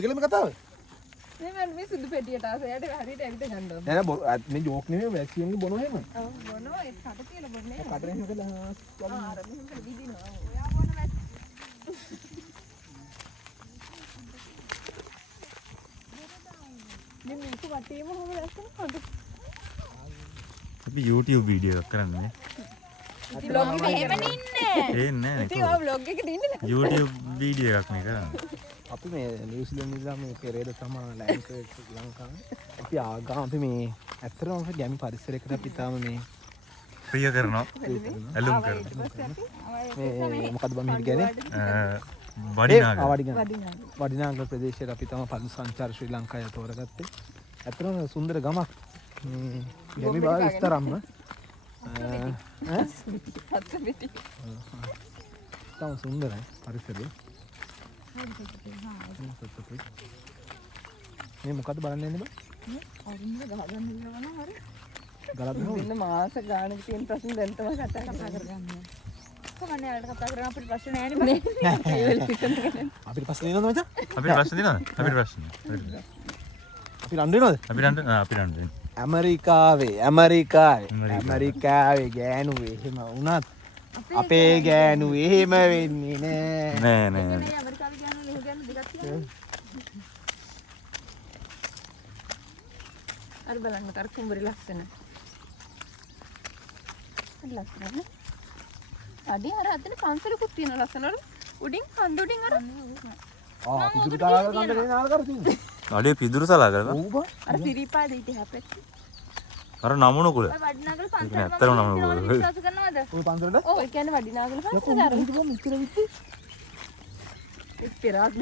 කියලා මේ කතාව. මේ සුදු පෙට්ටියට ආසයට හරියට ඇවිත් ගන්න ඕන. නෑ මේ ජෝක් නෙමෙයි වැක්සියන්ගේ බොනවා එහෙම. ඔව් බොනවා ඒ කට කියලා බොන්නේ. කටරේ එහෙම කළා. ආ අර මෙහෙම විදිනවා. ඔයා බොන වැස්. මේ මේක වටේම හොම දැක්කම අපි YouTube වීඩියෝ එකක් කරන්නේ. බ්ලොග් එකේ එහෙම නින්නේ. ඒ නෑ ඉතින් ඔය බ්ලොග් එකේ දින්නේ. YouTube වීඩියෝ එකක් මේ කරන්නේ. අපි මේ නිව්සීලන්ත ඉඳලා මේ පෙරේද තමයි ලැන්ඩ්ස්කේප් ලංකාවේ. අපි ආගම අපි මේ ඇත්තටම අපි ගැමි පරිසරයකට අපි තාම මේ ප්‍රිය කරනවා. ඇලුම් කරනවා. මේ මොකද්ද බම් හිට කියන්නේ? වඩිනාගල. වඩිනාගල ප්‍රදේශයට අපි තම පළමු සංචාර ශ්‍රී ලංකාවේ තෝරගත්තේ. ඇත්තටම සුන්දර ගමක්. ගැමි බව විස්තරම්ම. තම සුන්දරයි පරිසරය. මේ මොකද්ද බලන්න යන්නේ බං? අරුණ ගහගන්න ඉන්නවා හරි. ගලක් ඉන්න මාස ගානක තියෙන ප්‍රශ්න දැන් තමයි කතා කරගන්නේ. කොහොමද යාළුවා කතා කරගෙන අපිට ප්‍රශ්න නැහැ නේ. අපිට පස්සේ දෙනවද මචං? අපිට ප්‍රශ්න දෙනවද? අපිට ප්‍රශ්න. අපි රණ්ඩු වෙනවද? අපි රන් ඇමරිකාවේ ගෑනු එහෙම වුණත් අපේ ගෑනු එහෙම වෙන්නේ නෑ. නෑ මේ ඇමරිකාවේ ගියානු ලෙහ ගියානු දෙකක් තියෙනවා. අර බලන්න කර කුඹුරේ ලස්සන. ලස්සන නේ. අඩි අර අතන පන්සලකුත් තියෙන ලස්සන අර උඩින් කන්ද උඩින් අර පිදුරු තාලා ගන්න දෙන ආල කර තියෙන්නේ. අඩේ පිදුරු සලා කරලා. ඔව් බං. අර සිරිපාද ඉතින් හැපෙච්ච. අර නමුණු කුල. ඔය වඩිනාගල පන්සල ඇත්තටම නමුණු කුල. විශ්වාස කරනවද? ඔය පන්සලට ඔව් ඒ කියන්නේ වඩිනාගල පන්සල අර. හිටපන් මෙච්චර විත්ති. එක්තරාත්